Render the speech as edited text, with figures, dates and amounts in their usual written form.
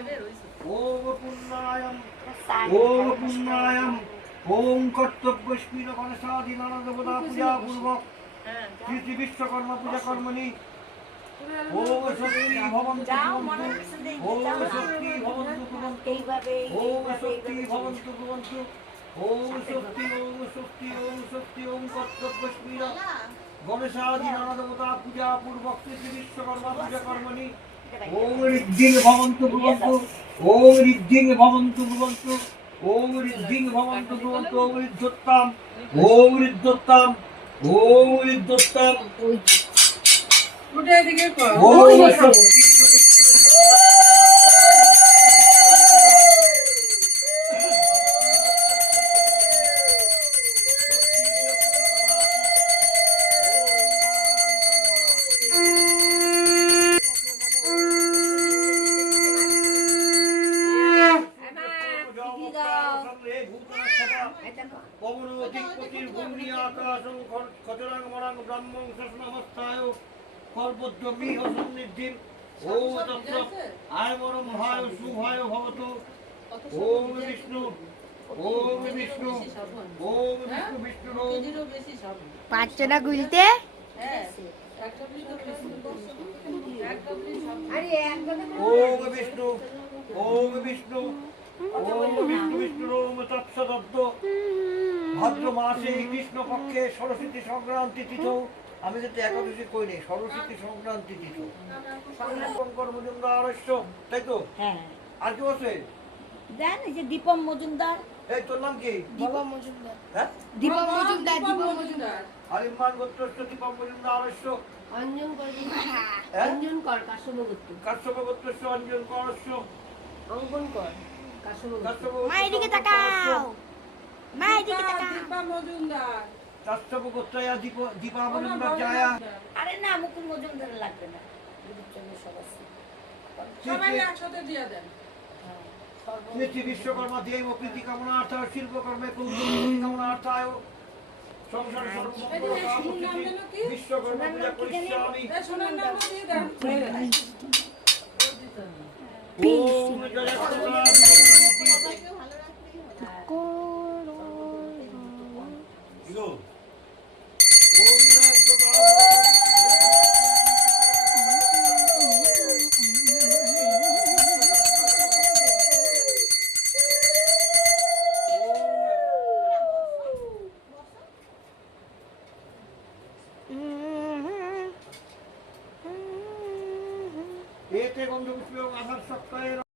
ওম পুণ্যায়ম ওম পুণ্যায়ম ওম কর্তব্যস্মিন গণেশাদি নানা দেবতা পূজা পূর্বক শ্রী বিশ্বকর্মা পূজা কর্মণি ওম শক্তি ভবন্তু ওম শক্তি ভবন্তু ওম শক্তি ভবন্তু ওম শক্তি ওম শক্তি ওম শক্তি ওম কর্তব্যস্মিন গণেশাদি নানা দেবতা পূজা পূর্বক শ্রী বিশ্বকর্মা পূজা কর্মণি ওম ঋদ্ধিং ভবন্তু ওম ঋদ্ধিং ভবন্তু ওম ঋদ্ধিং ভবন্তু ওম ঋদ্ধোত্তম ওম ঋদ্ধোত্তম ওম ঋদ্ধোত্তম ওম শক্তি পারছো না গুলতে? ওম বিষ্ণু ওম বিষ্ণু ওম বিষ্ণু বিষ্ণু ওম তৎসদব্দ ভাদ্র মাসে কৃষ্ণপক্ষে সরস্বতী সংক্রান্তি তিথৌ আমি কিন্তু একাদশী কই নেই সরস্বতী সংক্রান্তি তিথৌ শঙ্কর মজুমদার তাই তো? হ্যাঁ। আর কি আছে? দেন এই যে দীপম মজুমদার। এই তোর নাম কি? দীপম মজুমদার। হ্যাঁ? দীপম মজুমদার, দীপম মজুমদার। আলিমান গোত্রস্থ দীপম মজুমদার অঞ্জন কর, অঞ্জন কর কাশ্যপ গোত্র। কাশ্যপ গোত্রস্থ অঞ্জন করস্য অঙ্কন কর কাশ্যপ গোত্র। মা এদিকে তাকাও, মা এদিকে তাকাও। দীপা মজুমদার। কাশ্যপ গোত্রয়া দীপা মজুমদার জায়া। আরে না, মুকুল মজুমদার লাগবে না। সবাই একসাথে দিয়ে দেন। শ্রী বিশ্বকর্মা দেব প্রীতি কামনার্থায় শিল্পকর্মে কৌতুক কামনার্থায় সংসার সর্বমঙ্গল কামনা বিশ্বকর্মা পূজা করিষ্যামি। সোনার নাম দিয়ে দেন। ওম জয় এতে গন্ধ পুষ্প আধার সপ্তাহের